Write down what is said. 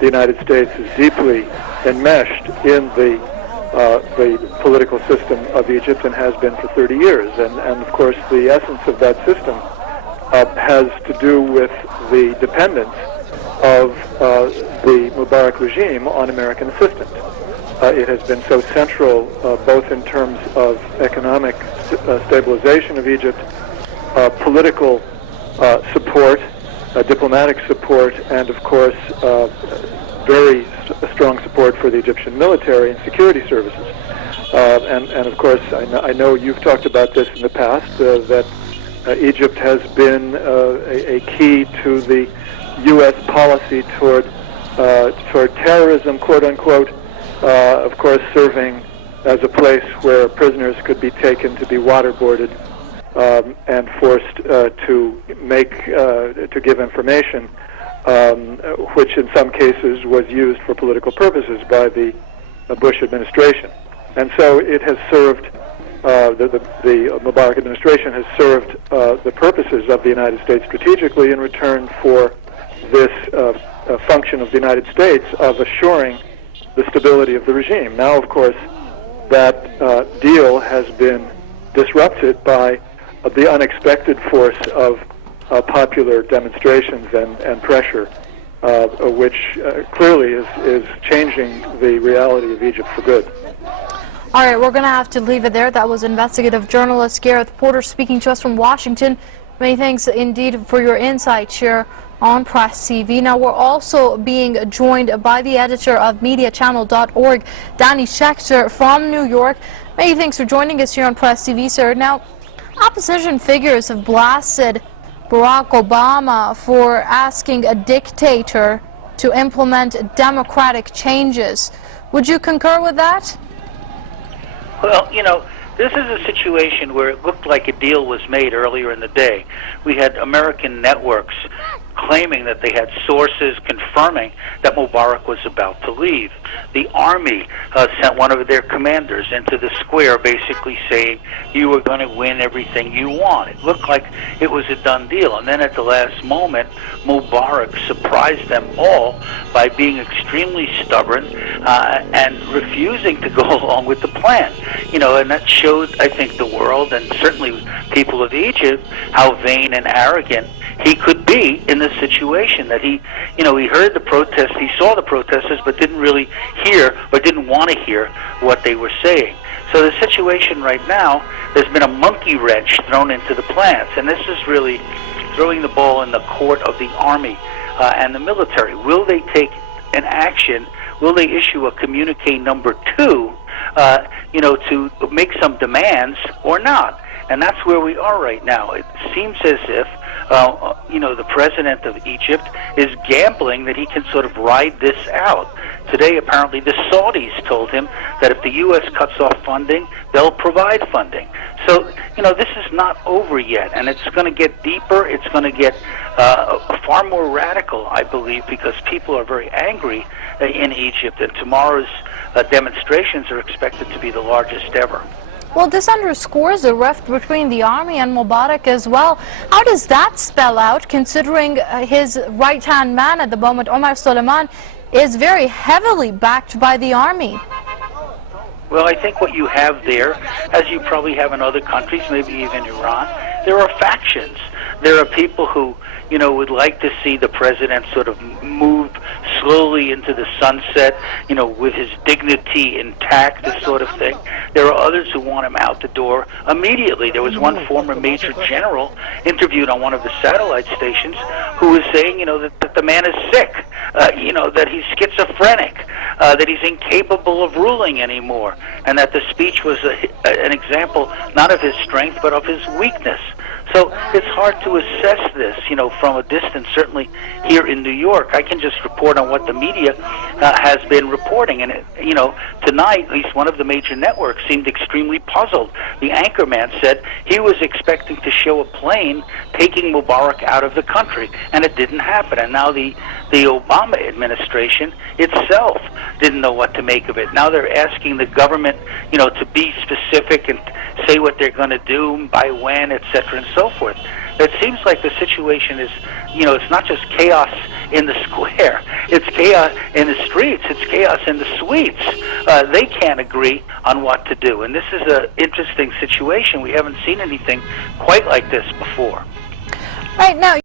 the United States is deeply enmeshed in the political system of Egypt and has been for 30 years. And of course, the essence of that system has to do with the dependence of the Mubarak regime on American assistance. It has been so central, both in terms of economic stabilization of Egypt, political support, diplomatic support, and of course very strong support for the Egyptian military and security services. And of course, I know you've talked about this in the past, that Egypt has been a key to the U.S. policy toward terrorism, quote unquote, of course serving as a place where prisoners could be taken to be waterboarded and forced to give information, which in some cases was used for political purposes by the Bush administration. And so it has served, the Mubarak administration has served the purposes of the United States strategically in return for this function of the United States of assuring the stability of the regime. Now, of course, that deal has been disrupted by the unexpected force of popular demonstrations and pressure, which clearly is changing the reality of Egypt for good. All right, we're going to have to leave it there. That was investigative journalist Gareth Porter speaking to us from Washington. Many thanks indeed for your insights here on Press TV. Now, we're also being joined by the editor of MediaChannel.org, Danny Schechter from New York. Many thanks for joining us here on Press TV, sir. Now, opposition figures have blasted Barack Obama for asking a dictator to implement democratic changes. Would you concur with that? Well, you know, this is a situation where it looked like a deal was made earlier in the day. We had American networks claiming that they had sources confirming that Mubarak was about to leave. The Army sent one of their commanders into the square basically saying, you are going to win everything you want. It looked like it was a done deal. And then at the last moment, Mubarak surprised them all by being extremely stubborn and refusing to go along with the plan. You know, and that showed, I think, the world and certainly people of Egypt how vain and arrogant he could be in this situation, that he heard the protests, he saw the protesters, but didn't really hear or didn't want to hear what they were saying. So the situation right now, there's been a monkey wrench thrown into the plans, and this is really throwing the ball in the court of the Army and the military. Will they take an action? Will they issue a communique number 2, to make some demands or not? And that's where we are right now. It seems as if the president of Egypt is gambling that he can sort of ride this out. Today, apparently, the Saudis told him that if the U.S. cuts off funding, they'll provide funding. So, this is not over yet, and it's going to get deeper. It's going to get far more radical, I believe, because people are very angry in Egypt, and tomorrow's demonstrations are expected to be the largest ever. Well, this underscores the rift between the Army and Mubarak as well. How does that spell out, considering his right-hand man at the moment, Omar Suleiman, is very heavily backed by the Army? Well, I think what you have there, as you probably have in other countries, maybe even Iran, there are factions. There are people who, would like to see the president sort of move slowly into the sunset, with his dignity intact, this sort of thing. There are others who want him out the door immediately. There was one former major general interviewed on one of the satellite stations who was saying, that the man is sick, that he's schizophrenic, that he's incapable of ruling anymore, and that the speech was an example not of his strength but of his weakness. So it's hard to assess this, from a distance, certainly here in New York. I can just report on what the media has been reporting. And, tonight, at least one of the major networks seemed extremely puzzled. The anchorman said he was expecting to show a plane taking Mubarak out of the country, and it didn't happen. And now the Obama administration itself didn't know what to make of it. Now they're asking the government, to be specific and say what they're going to do, by when, etc., and so so forth. It seems like the situation is, it's not just chaos in the square. It's chaos in the streets. It's chaos in the suites. They can't agree on what to do. And this is an interesting situation. We haven't seen anything quite like this before. Right now.